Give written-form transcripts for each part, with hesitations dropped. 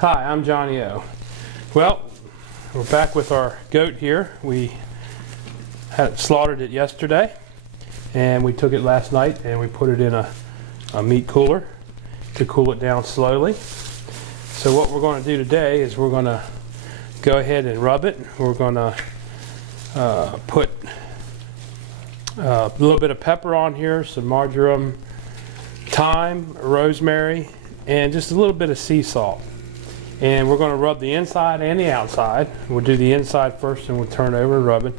Hi, I'm Johhny O. Well, we're back with our goat here. We had slaughtered it yesterday, and we took it last night and we put it in a meat cooler to cool it down slowly. So what we're going to do today is we're going to go ahead and rub it. We're going to put a little bit of pepper on here, some marjoram, thyme, rosemary, and just a little bit of sea salt. And we're going to rub the inside and the outside. We'll do the inside first and we'll turn it over and rub it.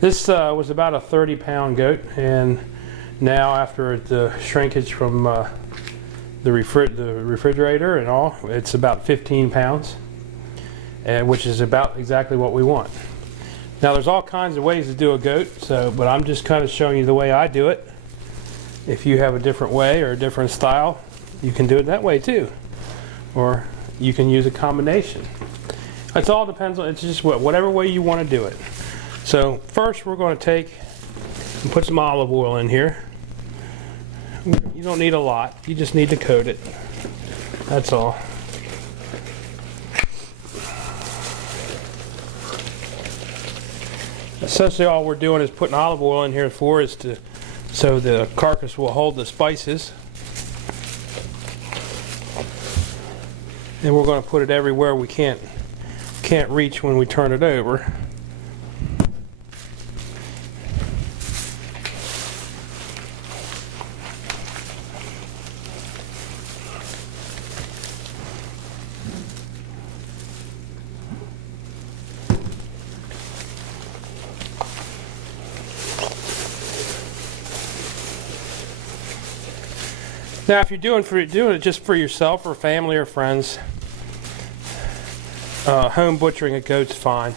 This was about a 30-pound goat, and now after the shrinkage from the refrigerator and all, it's about 15 pounds, which is about exactly what we want. Now there's all kinds of ways to do a goat, but I'm just kind of showing you the way I do it. If you have a different way or a different style, you can do it that way too. Or you can use a combination. It all depends on, it's just whatever way you want to do it. So first we're going to take and put some olive oil in here. You don't need a lot, you just need to coat it. That's all. Essentially all we're doing is putting olive oil in here so the carcass will hold the spices. And we're going to put it everywhere we can't reach when we turn it over. Now, if you're doing it just for yourself or family or friends, home butchering a goat's fine.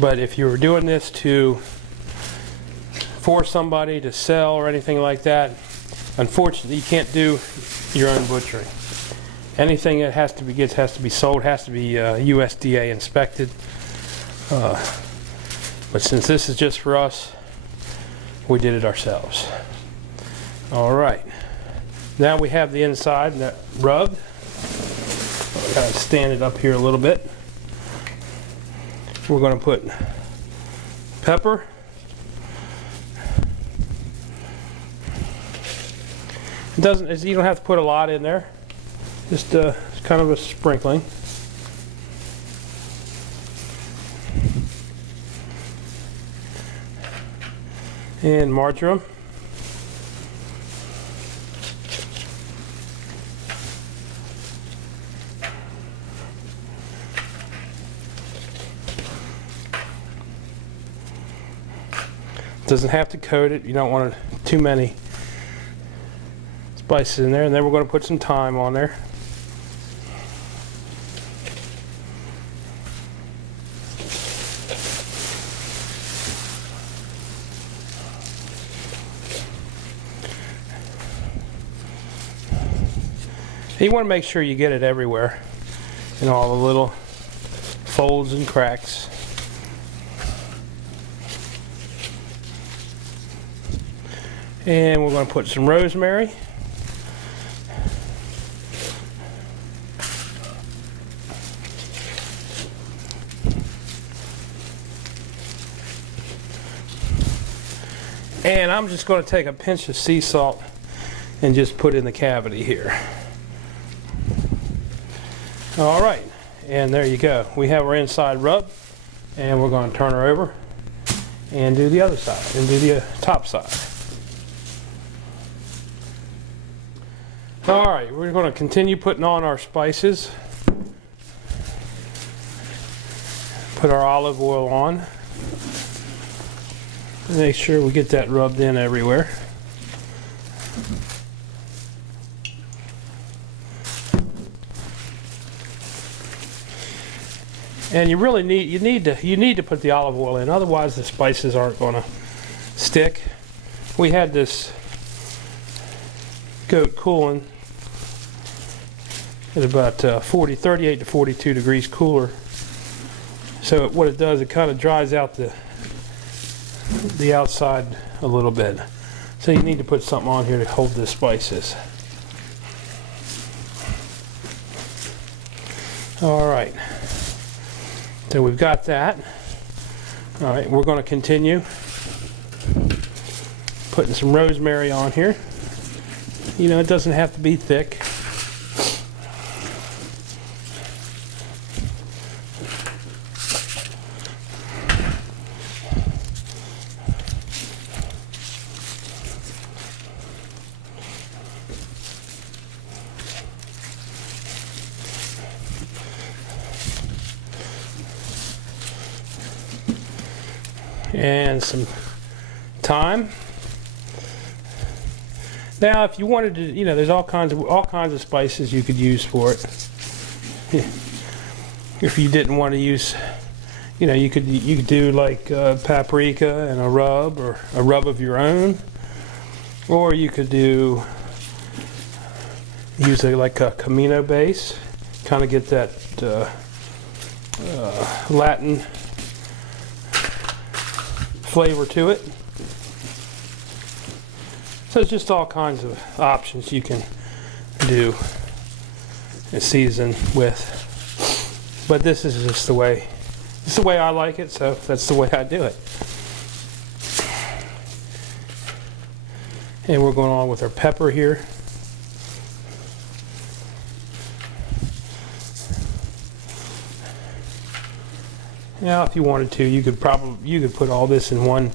But if you were doing this for somebody to sell or anything like that, unfortunately you can't do your own butchering. Anything that has to be sold has to be USDA inspected. But since this is just for us, we did it ourselves. All right. Now we have the inside rubbed. Kind of stand it up here a little bit. We're going to put pepper. You don't have to put a lot in there. Just kind of a sprinkling. And marjoram. Doesn't have to coat it. You don't want too many spices in there. And then we're going to put some thyme on there. And you want to make sure you get it everywhere in all the little folds and cracks. And we're going to put some rosemary. And I'm just going to take a pinch of sea salt and just put in the cavity here. All right, and there you go. We have our inside rub, and we're going to turn her over and do the other side and do the top side. Alright, we're going to continue putting on our spices. Put our olive oil on. Make sure we get that rubbed in everywhere. And you really need to put the olive oil in, otherwise the spices aren't going to stick. We had this goat cooling at about 38 to 42 degrees cooler. So what it does, it kind of dries out the outside a little bit. So you need to put something on here to hold the spices. All right, so we've got that. All right, we're going to continue putting some rosemary on here. You know, it doesn't have to be thick. And some thyme. Now, if you wanted to, you know, there's all kinds of spices you could use for it. If you didn't want to use, you know, you could do like paprika and a rub, or a rub of your own, or you could use like a Camino base, kind of get that Latin flavor to it. So it's just all kinds of options you can do and season with. But this is just the way I like it, so that's the way I do it. And we're going on with our pepper here. Now, if you wanted to, you could put all this in one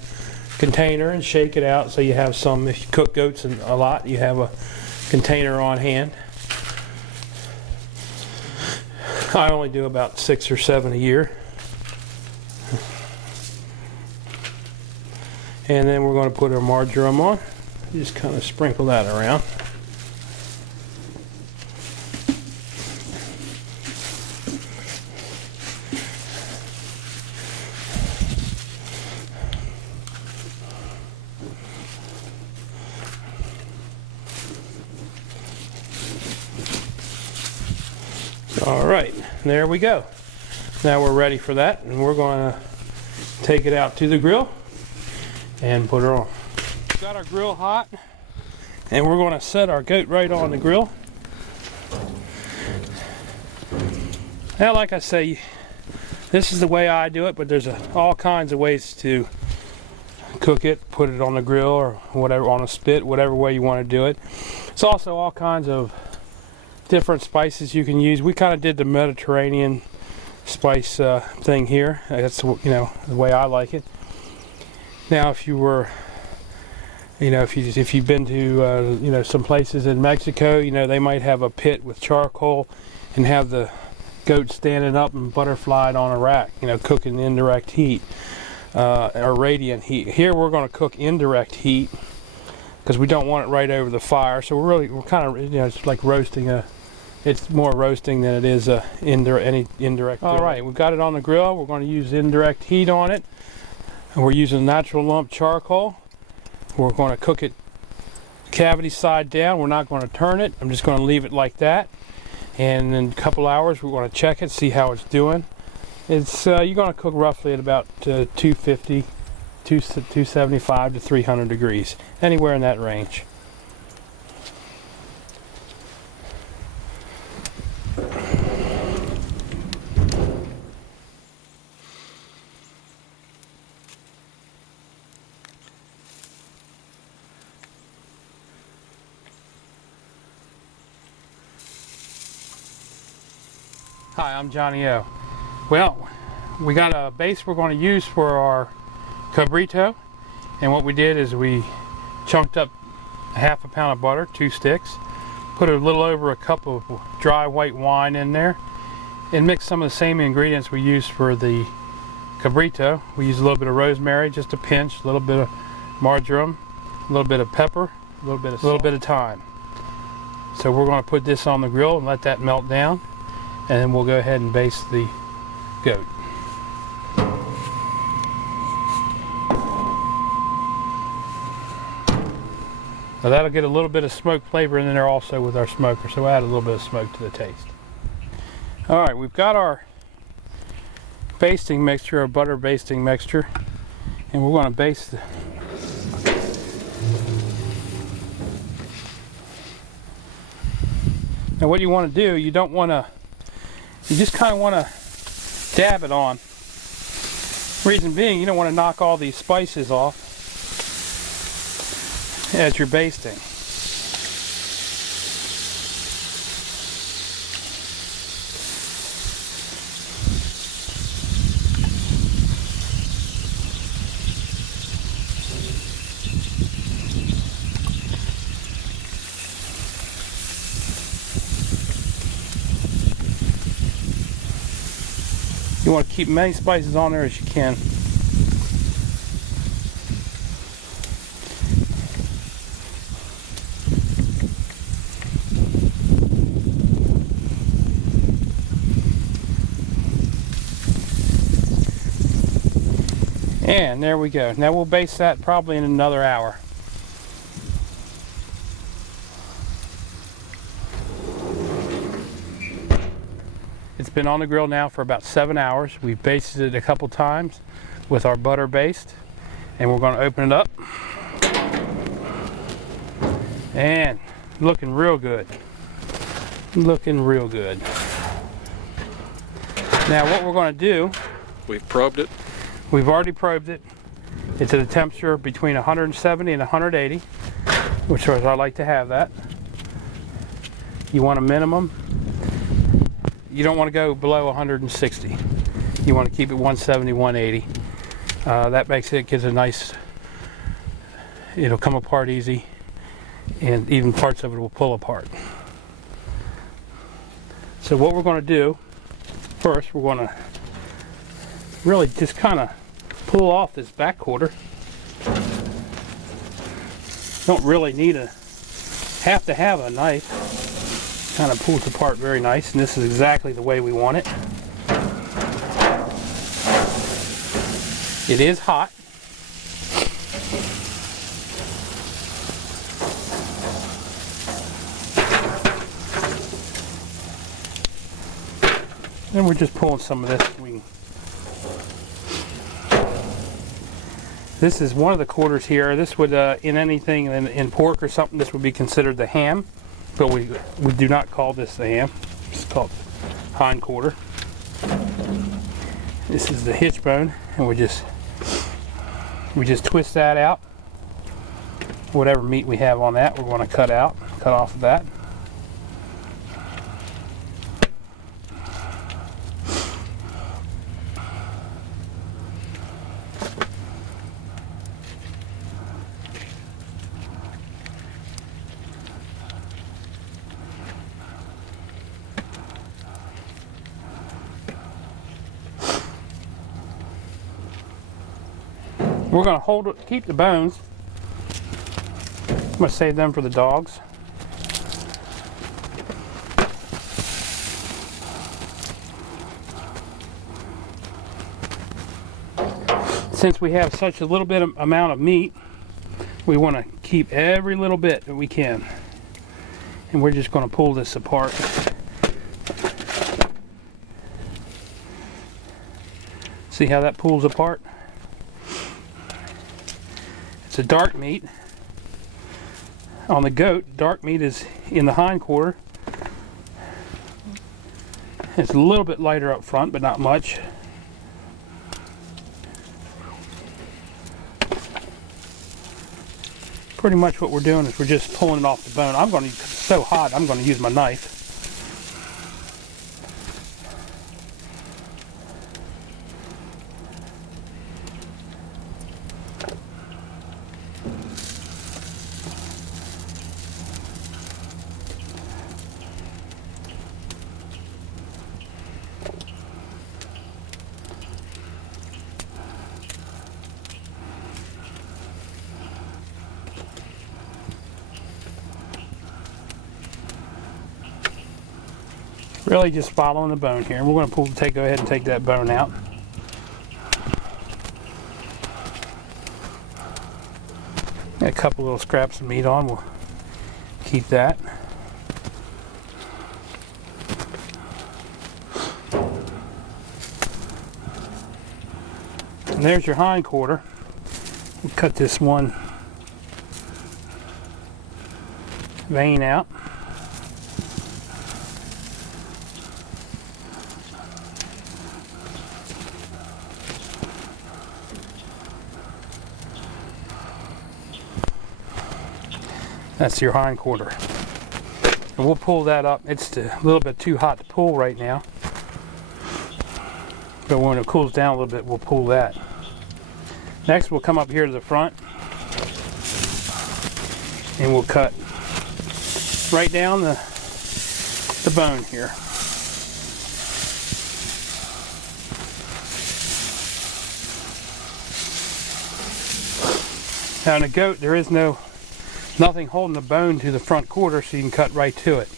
container and shake it out, so you have some. If you cook goats a lot, you have a container on hand. I only do about 6 or 7 a year. And then we're going to put our marjoram on. Just kind of sprinkle that around. All right, there we go. Now we're ready for that, and we're going to take it out to the grill and put her on. We've got our grill hot, and we're going to set our goat right on the grill. Now, like I say, this is the way I do it, but there's all kinds of ways to cook it. Put it on the grill or whatever, on a spit, whatever way you want to do it. It's also all kinds of different spices you can use. We kind of did the Mediterranean spice thing here. That's, you know, the way I like it. Now, if you were, you know, if you've been to you know, some places in Mexico, you know, they might have a pit with charcoal and have the goat standing up and butterflied on a rack, you know, cooking indirect heat or radiant heat. Here we're going to cook indirect heat because we don't want it right over the fire. So we're kind of, you know, it's like roasting a. It's more roasting than it is any indirect. All right, we've got it on the grill. We're going to use indirect heat on it, and we're using natural lump charcoal. We're going to cook it cavity side down. We're not going to turn it. I'm just going to leave it like that, and in a couple hours we're going to check it, see how it's doing. It's you're going to cook roughly at about 250, 275 to 300 degrees, anywhere in that range. Hi, I'm Johhny O. Well, we got a base we're going to use for our cabrito, and what we did is we chunked up ½ pound of butter, 2 sticks, put a little over a cup of dry white wine in there, and mixed some of the same ingredients we used for the cabrito. We used a little bit of rosemary, just a pinch, a little bit of marjoram, a little bit of pepper, a little bit of thyme. So we're going to put this on the grill and let that melt down, and then we'll go ahead and baste the goat. Now that'll get a little bit of smoke flavor in there also with our smoker, so we'll add a little bit of smoke to the taste. All right, we've got our basting mixture, our butter basting mixture, and we're going to baste the Now what you want to do, you don't want to You just kind of want to dab it on. Reason being, you don't want to knock all these spices off as you're basting. You want to keep many spices on there as you can. And there we go. Now we'll baste that probably in another hour. It's been on the grill now for about 7 hours. We've basted it a couple times with our butter baste, and we're going to open it up. And looking real good. Looking real good. Now what we're going to do, we've probed it. We've already probed it. It's at a temperature between 170 and 180, which is I like to have that. You want a minimum. You don't want to go below 160. You want to keep it 170, 180. That makes it, gives a nice, it'll come apart easy, and even parts of it will pull apart. So what we're going to do, first we're going to really just kind of pull off this back quarter. Don't really need have to have a knife. Kind of pulls apart very nice, and this is exactly the way we want it. It is hot. And we're just pulling some of this. This is one of the quarters here. This would, in anything, in pork or something, this would be considered the ham. But we do not call this the ham. It's called hind quarter. This is the hitch bone, and we just twist that out. Whatever meat we have on that, we're going to cut off of that. We're going to hold it, keep the bones. I'm going to save them for the dogs. Since we have such a little bit of amount of meat, we want to keep every little bit that we can. And we're just going to pull this apart. See how that pulls apart? It's a dark meat. On the goat, dark meat is in the hind quarter. It's a little bit lighter up front, but not much. Pretty much what we're doing is we're just pulling it off the bone. It's so hot, I'm going to use my knife. Really just following the bone here. We're going to go ahead and take that bone out. Got a couple little scraps of meat on. We'll keep that. And there's your hind quarter. We'll cut this one vein out. That's your hind quarter. And we'll pull that up. It's a little bit too hot to pull right now. But when it cools down a little bit, we'll pull that. Next, we'll come up here to the front. And we'll cut right down the bone here. Now in a goat, there is nothing holding the bone to the front quarter, so you can cut right to it.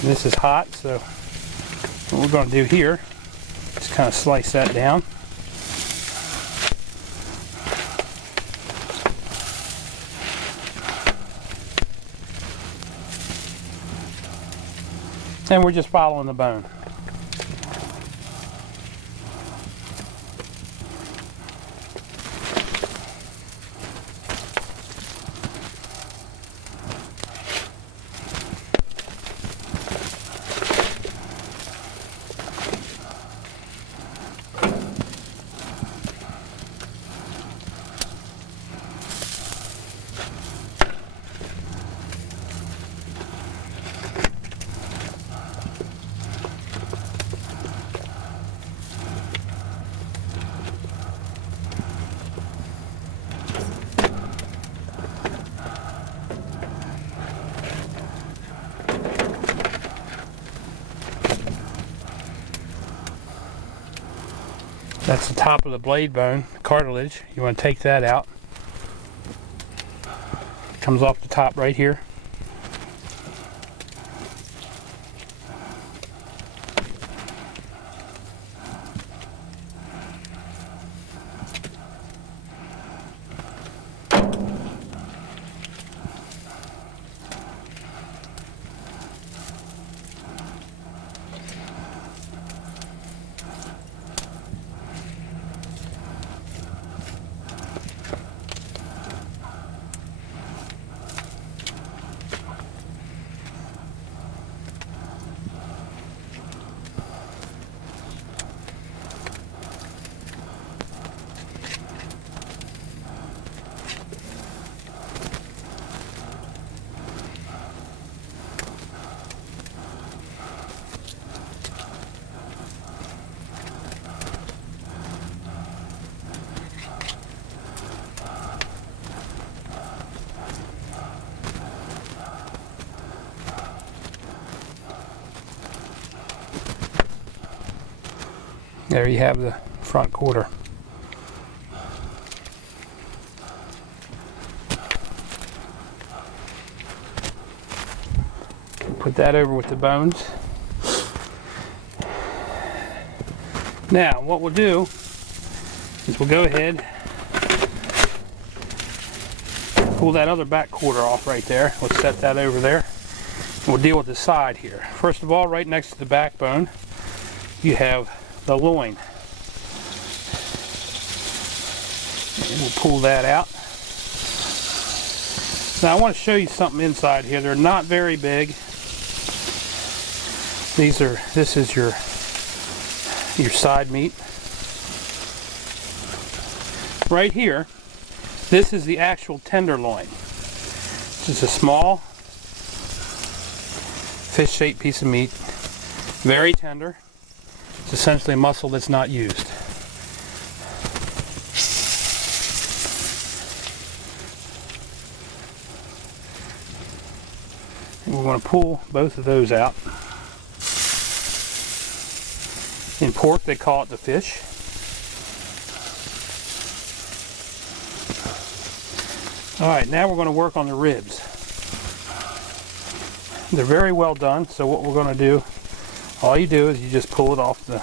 And this is hot, so what we're going to do here is kind of slice that down. And we're just following the bone. That's the top of the blade bone, cartilage. You want to take that out. It comes off the top right here. There you have the front quarter. Put that over with the bones. Now what we'll do is we'll go ahead, pull that other back quarter off right there. We'll set that over there. We'll deal with the side here. First of all, right next to the backbone, you have the loin. And we'll pull that out. Now I want to show you something inside here. They're not very big. This is your side meat. Right here, this is the actual tenderloin. This is a small fish-shaped piece of meat, very tender. It's essentially a muscle that's not used. And we're going to pull both of those out. In pork, they call it the fish. Alright, now we're going to work on the ribs. They're very well done, so what we're going to do, all you do is you just pull it off the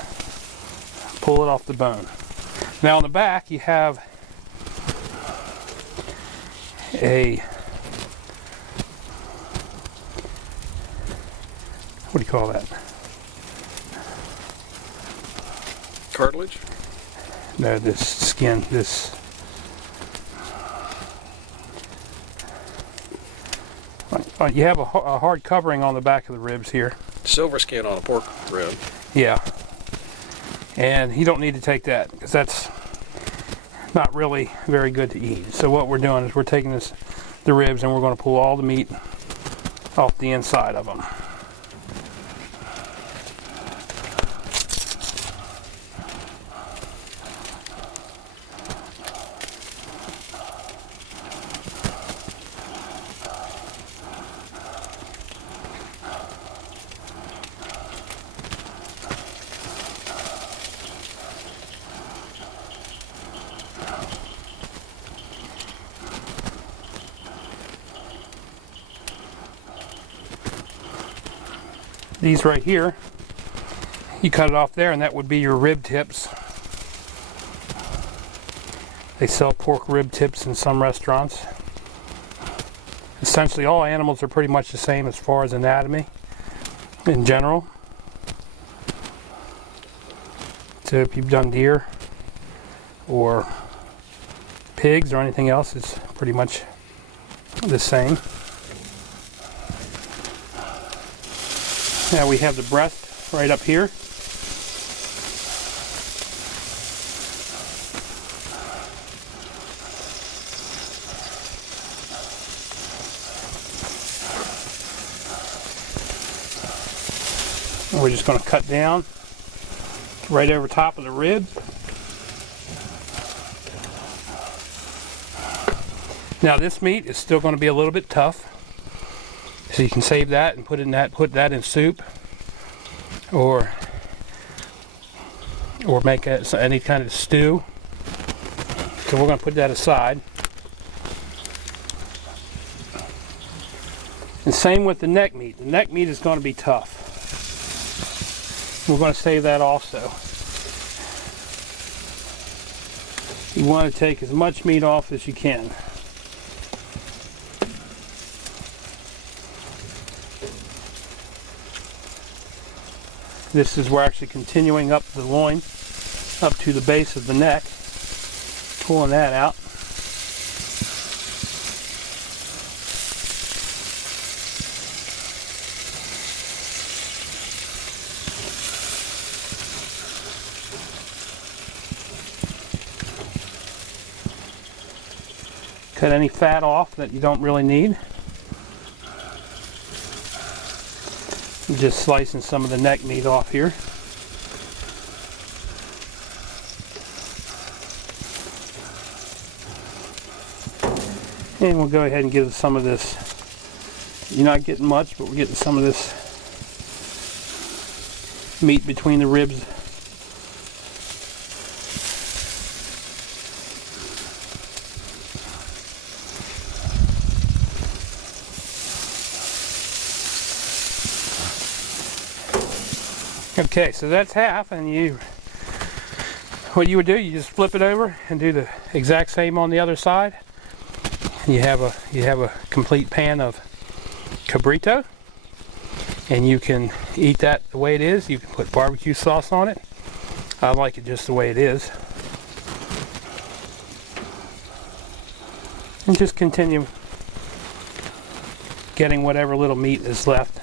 bone. Now on the back you have a, what do you call that? Cartilage? No, this skin, this. You have a hard covering on the back of the ribs here. Silver skin on a pork rib. Yeah. And you don't need to take that because that's not really very good to eat. So what we're doing is we're taking the ribs and we're going to pull all the meat off the inside of them. These right here, you cut it off there and that would be your rib tips. They sell pork rib tips in some restaurants. Essentially all animals are pretty much the same as far as anatomy in general. So if you've done deer or pigs or anything else, it's pretty much the same. Now we have the breast right up here. And we're just going to cut down right over top of the rib. Now this meat is still going to be a little bit tough. So you can save that and put that in soup, or make any kind of stew. So we're going to put that aside. And same with the neck meat. The neck meat is going to be tough. We're going to save that also. You want to take as much meat off as you can. This is we're actually continuing up the loin, up to the base of the neck, pulling that out. Cut any fat off that you don't really need. Just slicing some of the neck meat off here. And we'll go ahead and give some of this. You're not getting much, but we're getting some of this meat between the ribs. Okay, so that's half, and what you would do, you just flip it over and do the exact same on the other side. You have a complete pan of cabrito, and you can eat that the way it is. You can put barbecue sauce on it. I like it just the way it is. And just continue getting whatever little meat is left.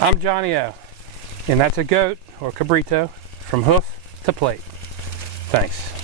I'm Johhny O, and that's a goat or cabrito from hoof to plate. Thanks.